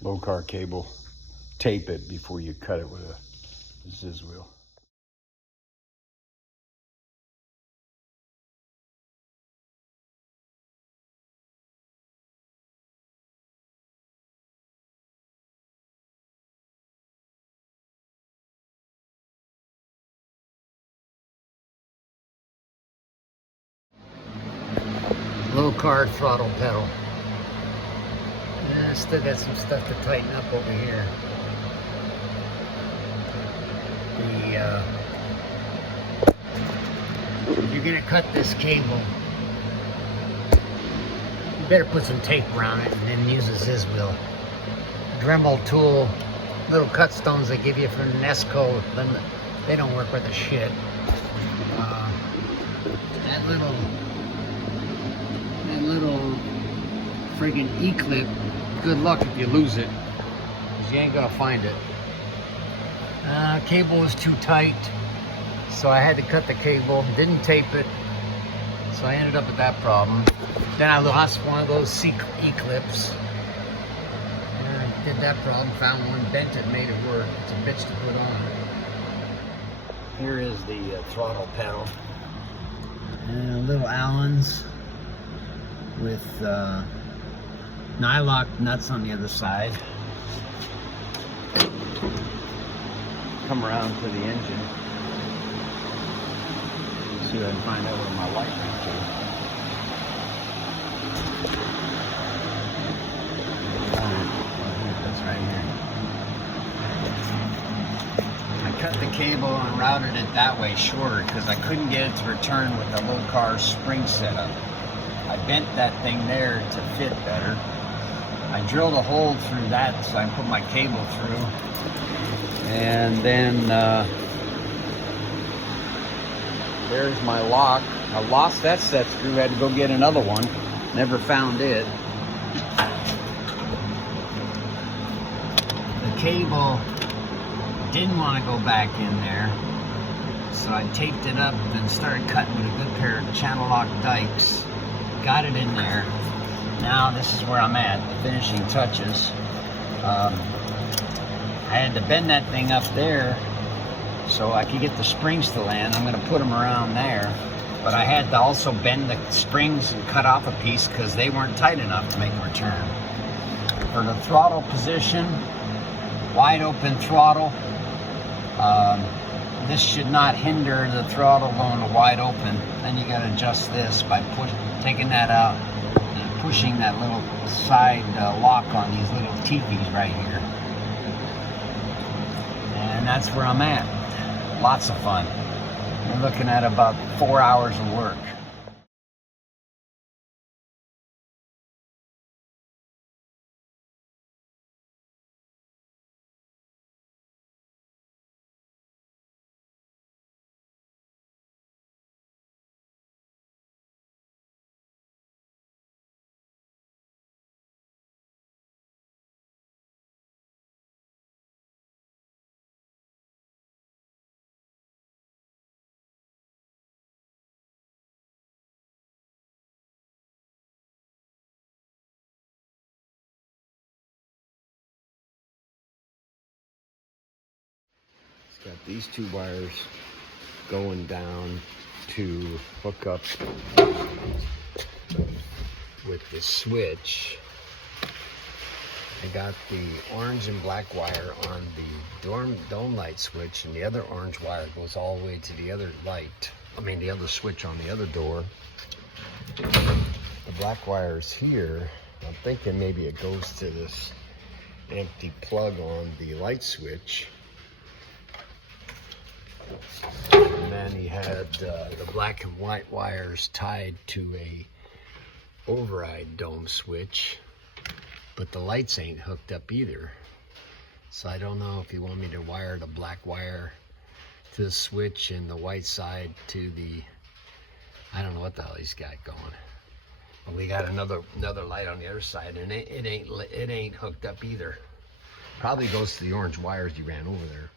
low car cable. Tape it before you cut it with a Ziz wheel. Low car throttle pedal. Yeah, I still got some stuff to tighten up over here. If you're gonna cut this cable, you better put some tape around it and then use a Ziz wheel. Dremel tool, little cut stones they give you from Nesco, they don't work with a shit. That little friggin' E-clip, good luck if you lose it, because you ain't gonna find it. Cable was too tight, so I had to cut the cable, didn't tape it, so I ended up with that problem. Then I lost one of those E-clips. I did that problem, found one, bent it, made it work. It's a bitch to put on. Here is the throttle pedal. Little Allens with nylock nuts on the other side. Come around to the engine. See if I can find out where my light went to. That's right here. I cut the cable and routed it that way shorter because I couldn't get it to return with the low car spring setup. I bent that thing there to fit better. I drilled a hole through that so I can put my cable through. And then there's my lock. I lost that set screw, had to go get another one. Never found it. The cable didn't want to go back in there, so I taped it up and started cutting with a good pair of channel lock dikes. Got it in there. Now this is where I'm at, the finishing touches. I had to bend that thing up there so I could get the springs to land. I'm going to put them around there, but I had to also bend the springs and cut off a piece because they weren't tight enough to make a return. For the throttle position, wide open throttle. This should not hinder the throttle going to wide open. Then you got to adjust this by taking that out and pushing that little side lock on these little teepees right here. And that's where I'm at. Lots of fun. We're looking at about 4 hours of work. It's got these two wires going down to hook up with the switch. I got the orange and black wire on the dome light switch, and the other orange wire goes all the way to the other light. The other switch on the other door. The black wire is here. I'm thinking maybe it goes to this empty plug on the light switch. And then he had the black and white wires tied to a override dome switch, but the lights ain't hooked up either. So I don't know if you want me to wire the black wire to the switch and the white side to the, I don't know what the hell he's got going. But we got another light on the other side, and it ain't hooked up either. Probably goes to the orange wires you ran over there.